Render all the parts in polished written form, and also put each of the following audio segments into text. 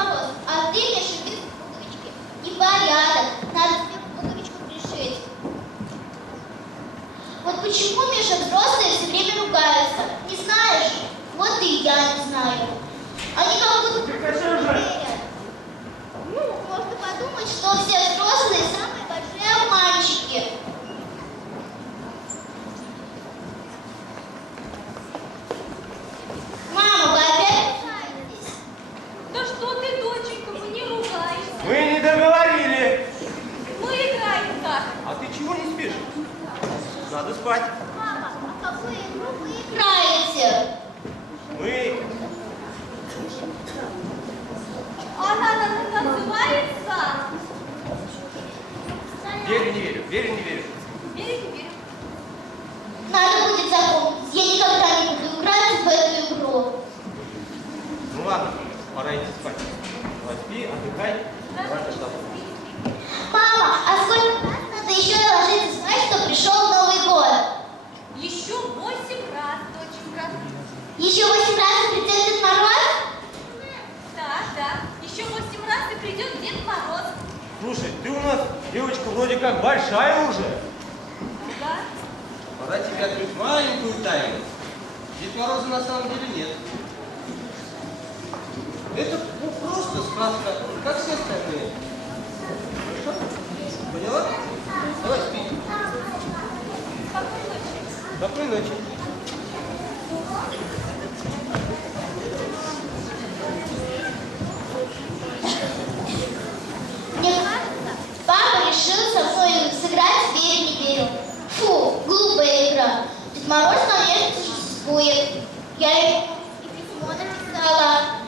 Мороз, а ты Миша без пуговички. Непорядок, надо тебе пуговичку пришить. Вот почему, Миша, взрослые все время ругаются? Не знаешь? Вот и я не знаю. Они как будто верят. Ну, можно подумать, что все взрослые самые большие обманщики. Мама, вы опять ругаетесь? Да что ты, доченька, мы не ругаемся. Мы не договорили. Мы играем так. А ты чего не спишь? Надо спать. Мама, а какую игру вы играете? Мы... Она называется... Верю, не верю, верю, не верю. Верю, не верю. Надо будет запомнить. Я никогда не буду играть в эту игру. Ну ладно, пора идти спать. Давай спи, отдыхай. Давай тогда. Мама, а сколько раз надо еще ложиться спать, чтобы пришел Новый год? Еще 8 раз, доченька. Еще 8 раз и придет Дед Мороз? Да. Еще 8 раз и придет Дед Мороз. Слушай, ты у нас девочка вроде как большая уже. Да. Пора тебе открыть маленькую тайну. Дед Мороза на самом деле нет. Это просто сказка, как все остальные. Хорошо? Поняла? Давай спи. Спокойной ночи. Спокойной ночи. Мне кажется, папа решил со мной сыграть в «Верю, не верю». Фу, глупая игра. Дед Мороз, наверное, существует. Я ему и письмо написала.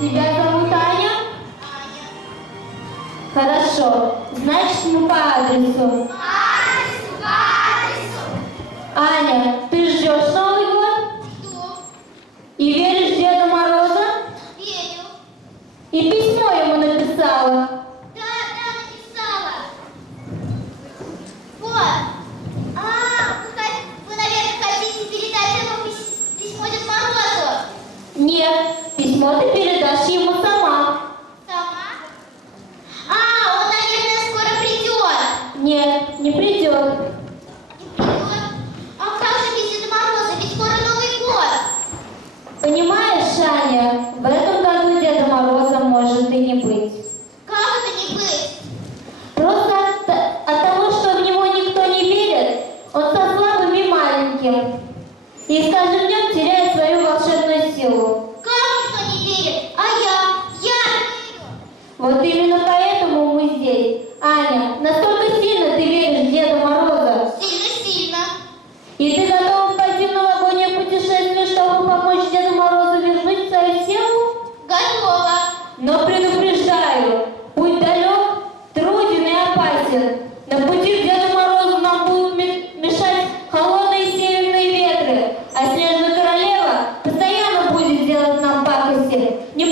Тебя зовут Аня? Хорошо. Значит, мы по адресу. Аня, ты ждешь Новый год? Жду. И веришь в Деда Мороза? Верю. И письмо ему написала? Да, написала. Вот. Вы, наверное, хотите передать ему письмо Деду Морозу? Нет, письмо ты передашь ему сама. Сама? Он, наверное, скоро придет. Нет, не придет. Не придет? А как же без Деда Мороза? Ведь скоро Новый год. Понимаешь, Аня, в этом году Деда Мороза может и не быть. Как это не быть? Просто от того, что в него никто не верит, он со слабым и маленьким. И с каждым днем теряет свою волшебную силу. Как никто не верит? А я верю. Вот именно поэтому мы здесь. Аня, настолько сильно ты веришь в Деда Мороза. Сильно-сильно. И ты готова пойти в новогоднее путешествие, чтобы помочь Деду Морозу вернуть свою силу? Готова. Но предупреждаю, путь далек, труден и опасен. На пути к Деду Морозу нам будут мешать холодные северные ветры, а Снежная Королева постоянно будет делать нам пакости. Не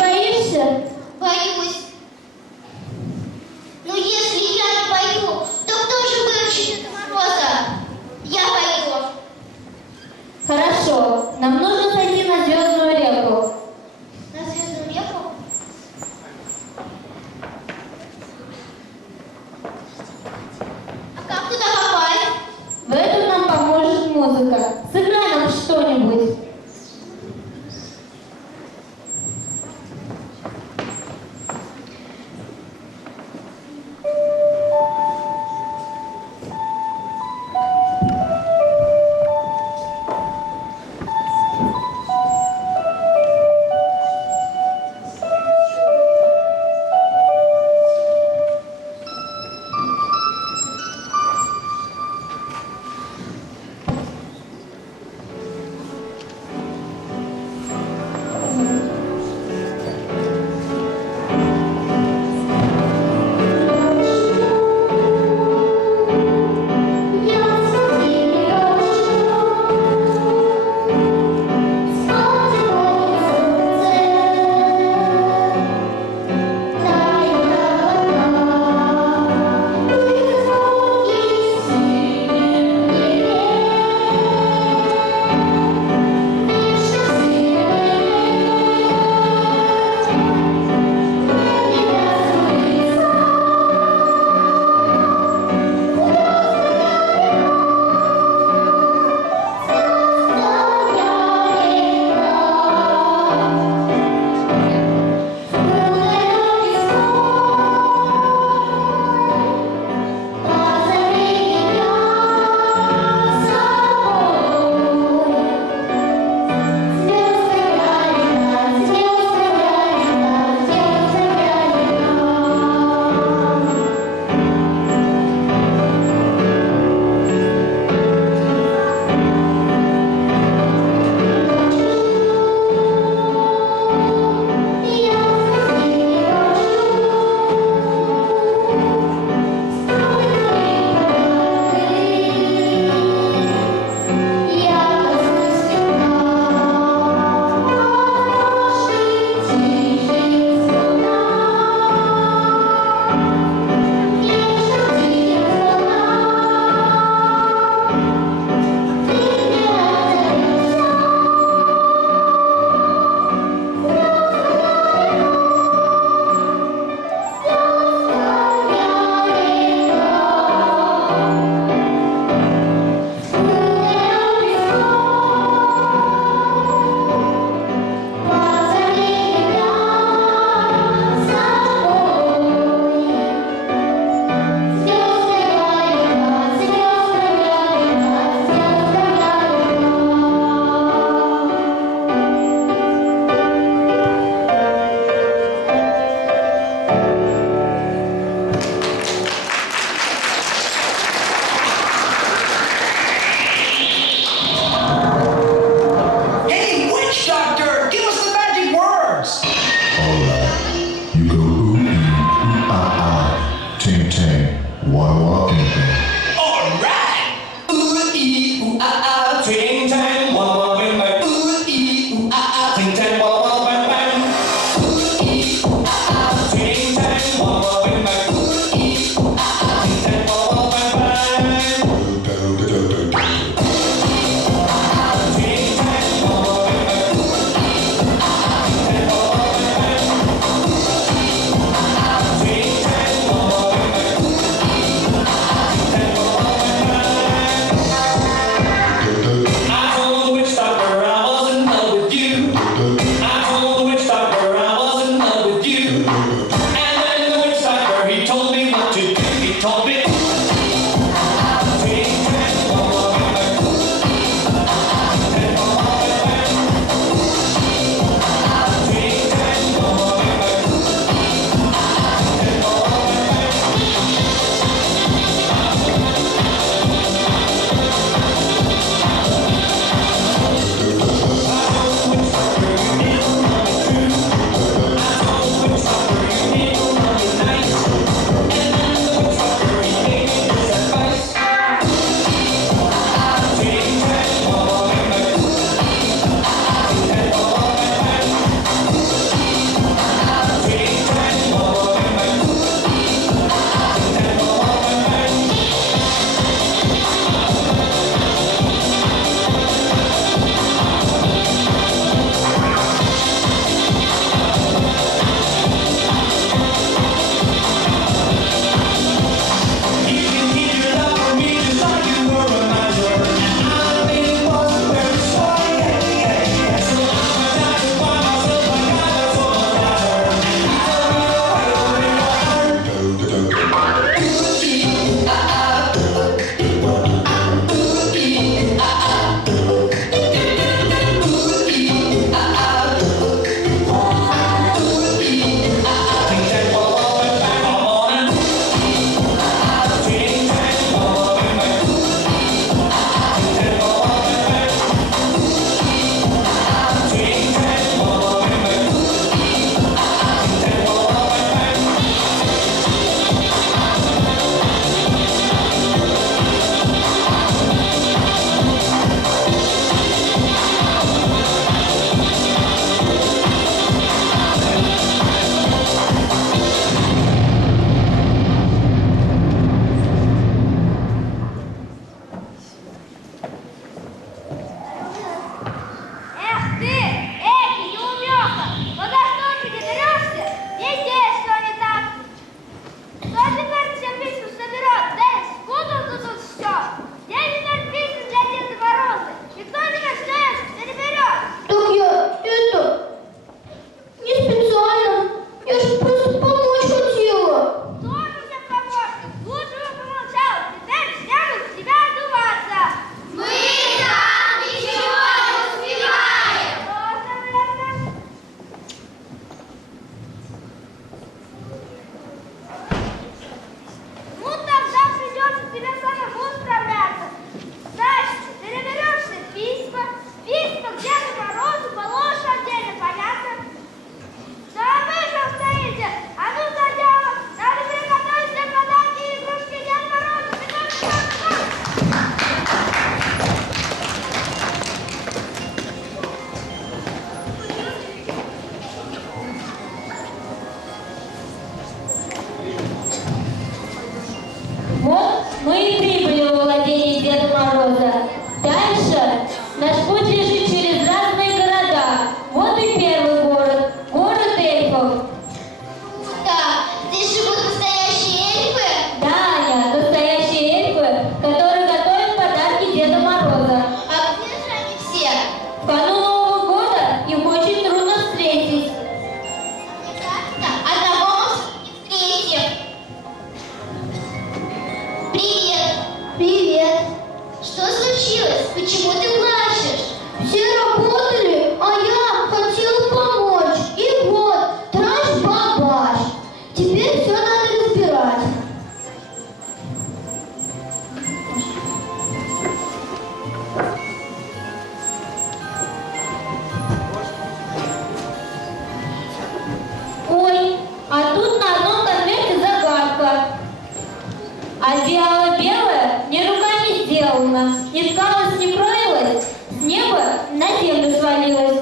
Одеяло белое, не руками сделано, не ткалось, не кроилось, с неба на землю свалилось.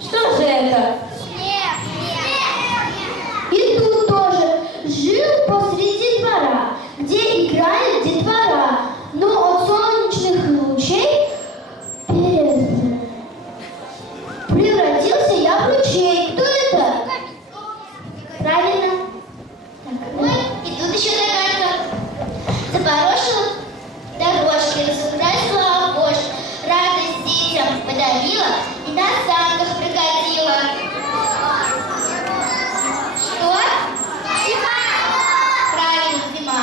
Что же это? И тут тоже жил посреди двора, где играет детвора, но от солнечных лучей превратился я в ручей. Кто это? Правильно. Ой, и тут еще догадка. Запорошила дорожки, разукрасила окошко, радость детям подарила и на санках прикатила. Что? Зима. Правильно, зима.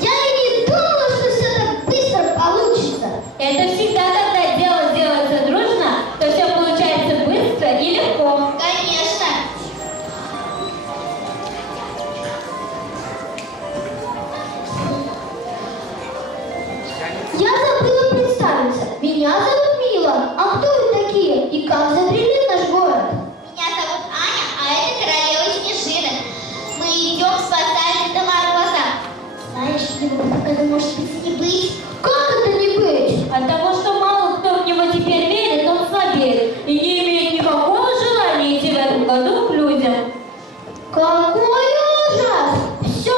Я и не думала, что все так быстро получится. Это всегда, когда дело делается дружно, то все получается быстро и легко. Конечно. Я забыла представиться. Меня зовут Мила. А кто вы такие? И как забрели в наш город? Меня зовут Аня, а это королева Снежина. Мы идем спасать Деда Мороза. Знаешь, его это может быть не быть. Как это не быть? От того, что мало кто в него теперь верит, он слабеет и не имеет никакого желания идти в этом году к людям. Какой ужас! Все,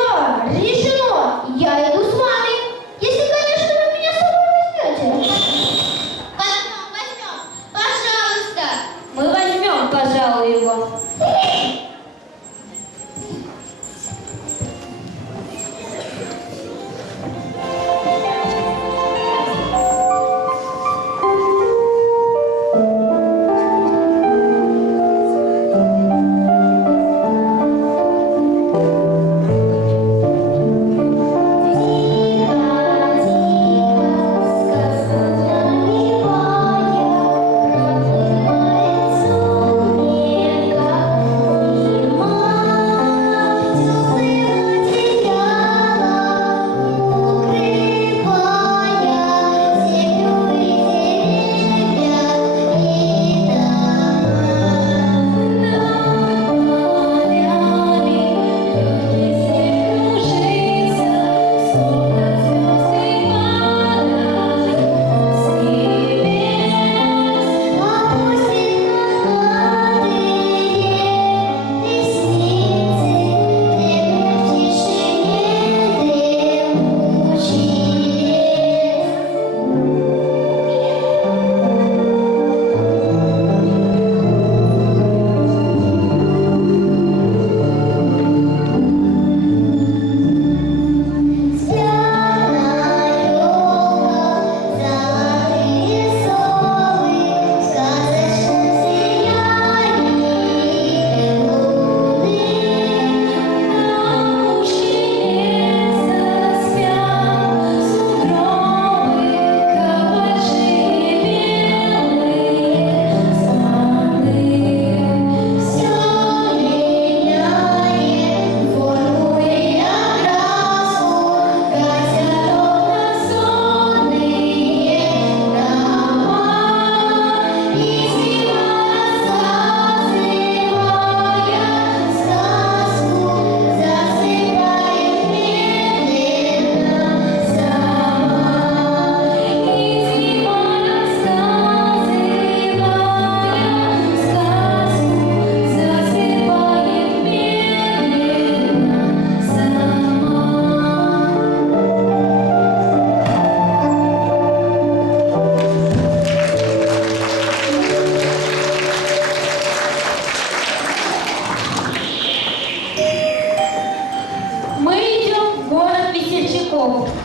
решено. Я иду с вами. Если, конечно, вы меня с собой возьмете. Возьмем. Пожалуйста. Мы возьмем, пожалуй, его.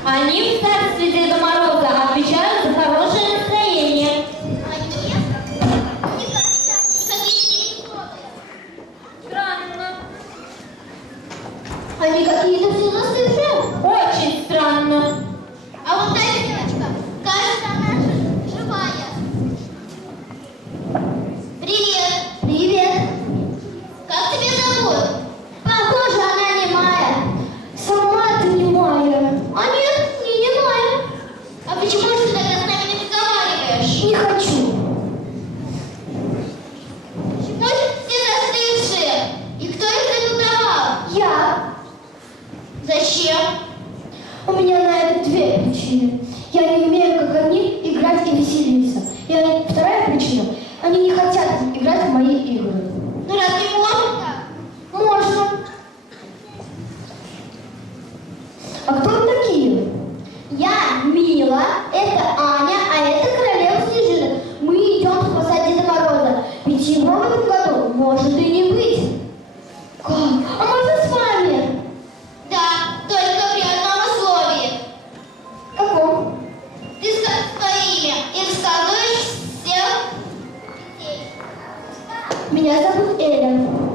Они в царстве Деда Мороза отвечают за хорошее настроение. Странно. Они какие-то все застывшие. Очень странно. А вот эта девочка, кажется, она живая. Привет. Привет. Как тебя зовут? Похоже, она немая. Сама ты немая. А нет, не немая. А почему же ты тогда с нами не разговариваешь? Не хочу. Меня зовут Эля.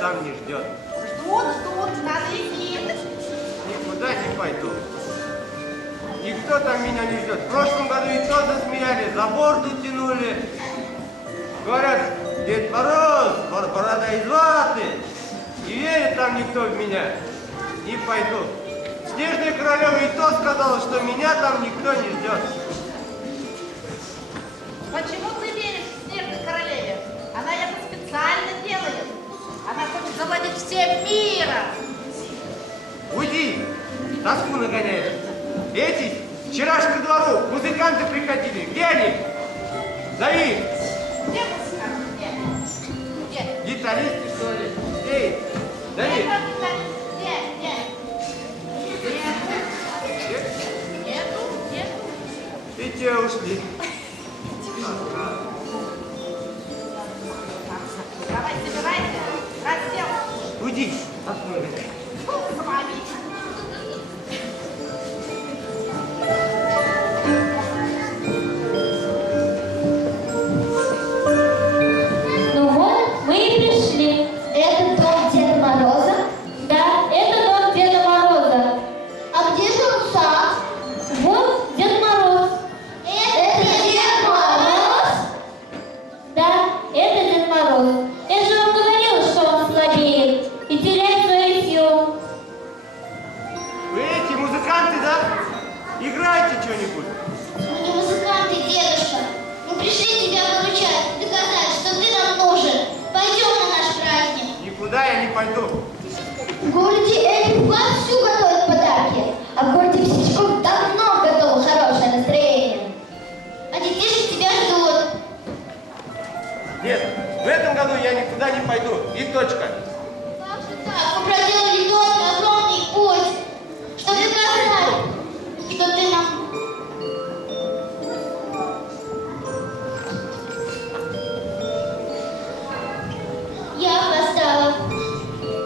сам не ждет. Ждут, надо идти. Никуда не пойду. Никто там меня не ждет. В прошлом году и то засмеяли, за борду тянули. Говорят, Дед Мороз, борода из ваты. Не верит там никто в меня. Не пойду. Снежная королева и то сказала, что меня там никто не ждет. Почему ты веришь в Снежной королеве? Она это специально делает. Она хочет завладеть всем миром. Уйди, тоску нагоняешь. Эти вчера ж ко двору музыканты приходили. Где они? Зови. Где музыканты? Где? Гитаристы, что ли? Эй, зови. Где? Нету. И те ушли. Давай, собирайся. Раздел. Уйди, тоску нагоняешь. С вами. Ну вот, мы и пришли. Это дом Деда Мороза? Да, это дом Деда Мороза. А где же он сам? Вот Дед Мороз. Это Дед Мороз? Да, это Дед Мороз. Я же вам говорила, что он слабеет и теряет свою силу. Вы эти музыканты, да? Играйте что-нибудь. Мы не музыканты, дедушка. Мы пришли тебя выручать, доказать, что ты нам нужен. Пойдем на наш праздник. Никуда я не пойду. В городе Эльф вовсю готовят подарки, а в городе Птичков давно готово хорошее настроение. А детишек тебя ждут. Нет, в этом году я никуда не пойду. И точка. Как же так? Мы проделали долгий, огромный путь, чтобы доказать, что ты нам... Я опоздала.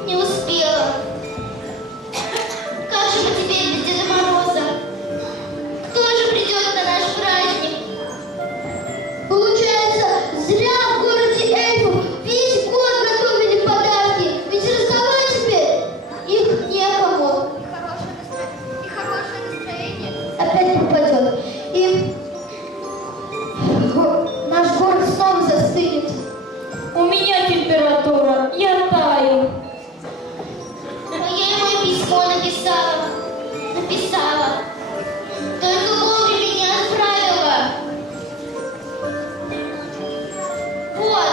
Не успела. Как же мы теперь без Деда Мороза? Кто же придет на наш праздник? Получается, зря в городе эльфов весь год готовили подарки. Ведь раздавать теперь их некому. И хорошее настроение опять пропадет. И наш город снова застынет. У меня температура, я таю. А я ему и письмо написала. Только вовремя не отправила. Вот.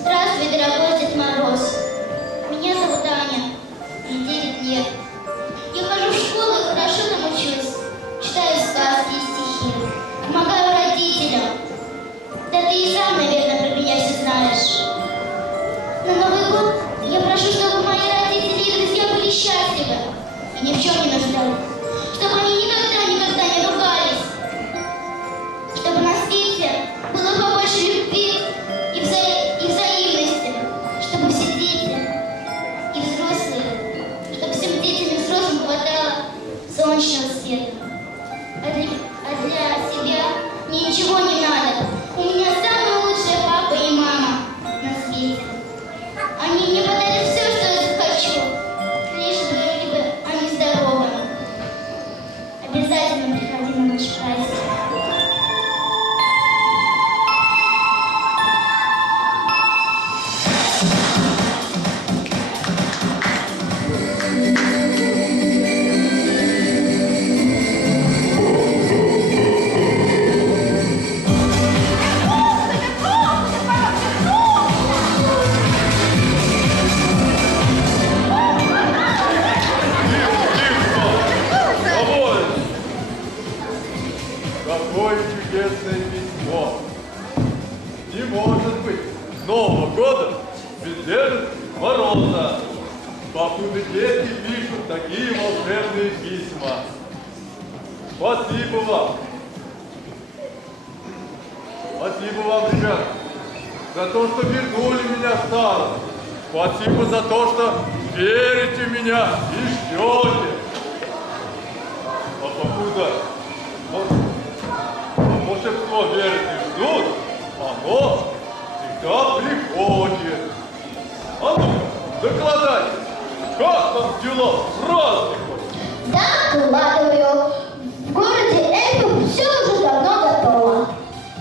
Здравствуй, дорогой Дед Мороз. Меня зовут Аня. Мне 9 лет. Я хожу в школу и хорошо там учусь. Читаю сказки и стихи. Помогаю родителям. Да ты и сам, наверное, про меня все знаешь. На Новый год я прошу, чтобы мои родители и друзья были счастливы и ни в чем не нуждались. Чтобы они никогда не ругались. Чтобы на свете было побольше любви и взаимности. Чтобы все дети и взрослые, чтобы всем детям и взрослым хватало солнечного света. А для себя мне ничего не надо. У меня самые лучшие папа и мама на свете. Они мне подарят все, что я захочу, лишь бы они здоровы. Обязательно приходи на наш праздник. Какое чудесное письмо! Не может быть Нового года без Деда Мороза, покуда дети пишут такие волшебные письма. Спасибо вам! Спасибо вам, ребята, за то, что вернули меня старым. Спасибо за то, что верите в меня и ждете. А покуда чего верят и ждут, оно всегда приходит. А ну, докладай, как там дела с праздником? Докладываю. В городе Эльфов все уже давно готово.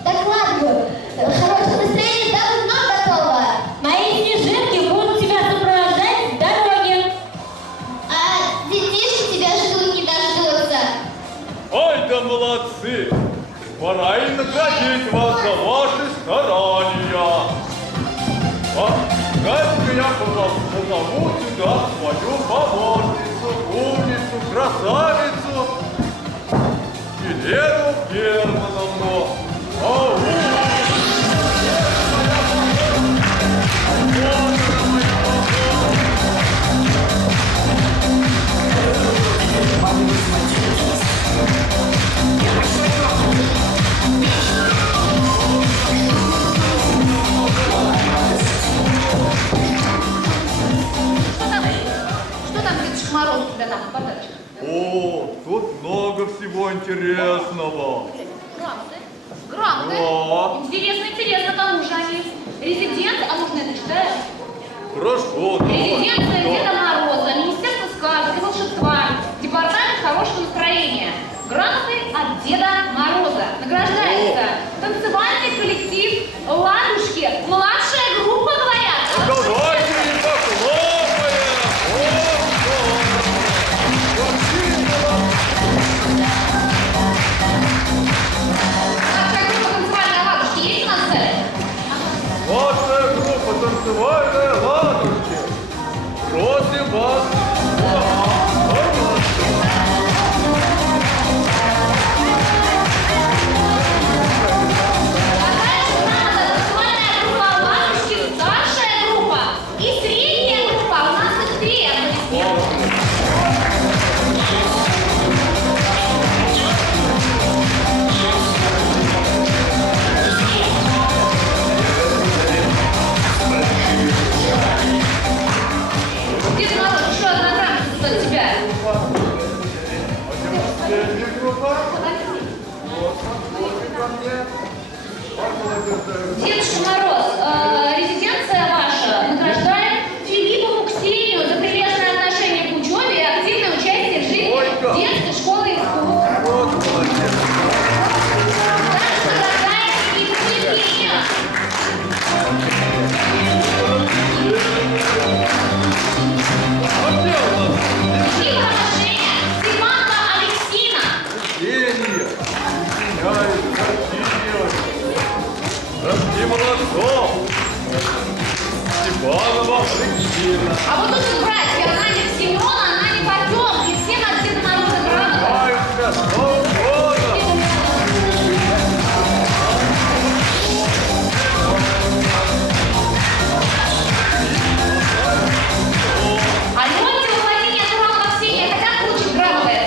Докладываю. Хорошее настроение давно готово. Мои снежинки будут тебя сопровождать в дороге. А детишки тебя ждут, не дождутся. Ай да молодцы! Пора и наградить вас за ваши старания. А дайте я позову сюда свою помощницу, умницу, красавицу Елену Германовну. Ау! Что там, Дедушка Мороз, у тебя там в подарочках? О, тут много всего интересного. Грамоты. Грамоты. Да. Интересно, интересно, кому же они? Резидент, а можно это читать? Хорошо, Резиденция давай. Деда Мороза, Министерство сказок и волшебства, Департамент хорошего настроения. Грамоты от Деда Мороза. Награждается танцевальный коллектив «Ладушки». Младшая группа, говорят. Давайте и похлопаем! Младшая группа танцевальной «Ладушки» есть у нас в зале? Ваша группа танцевальная «Ладушки». Просим вас. Танцевальная группа «Ладушки», старшая группа и средняя группа. У нас их 3 аплодисмента. Дед Мороз, еще одна грамота от тебя. Следующая группа. Вот, подходите ко мне. Дедушка Мороз, резиденция ваша награждает Филиппову Ксению за прилежное отношение к учебе и активное участие в жизни детской школы искусств. Вот, молодец. Также награждает Филиппову Евгению. А где у нас? Счастливого рождения Степана Алексина. Евгения. Извиняюсь, Россия. Рожди молодцов. Степанова Алексеевна. А вот тут братья, она не Семена, она не Потемки, все от Деда Мороза грамоты. Знаю тебя, с Новым годом. А Леонтьева Владимир Туранова Ксения хотят получить грамоты?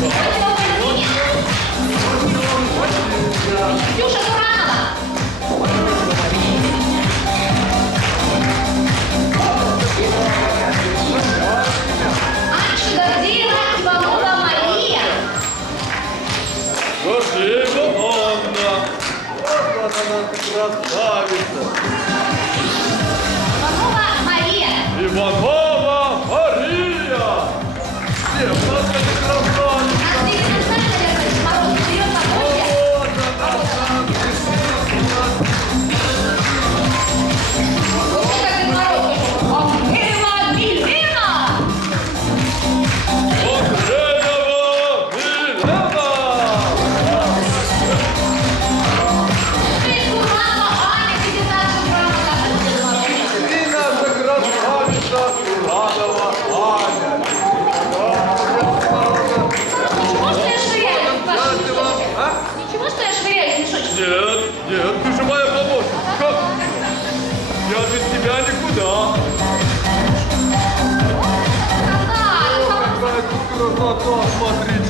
Леонтьева Владимир. Ксюша Туранова. Аньша Гордеева Иванова Мария. Гордеева Анна. Вот она, красавица. Иванова Мария. Иванова Мария. Все, у нас эти красавицы. Нас здесь не знает, наверное, Мороз. Вперед, поможете? Вот она, Слушай, как Дед Мороз. Андреева Милена. Андреева Милена. Ты Туранова Аня, кандидат в грамоты. И наша красавица Туранова Аня. Ничего, что я швыряю в ваши Дайте вам, мешочки? а? Ничего, что я швыряю в мешочки? Нет, нет, ты же моя помощница. Как? Я без тебя никуда. Да, Какая тут красота, смотрите.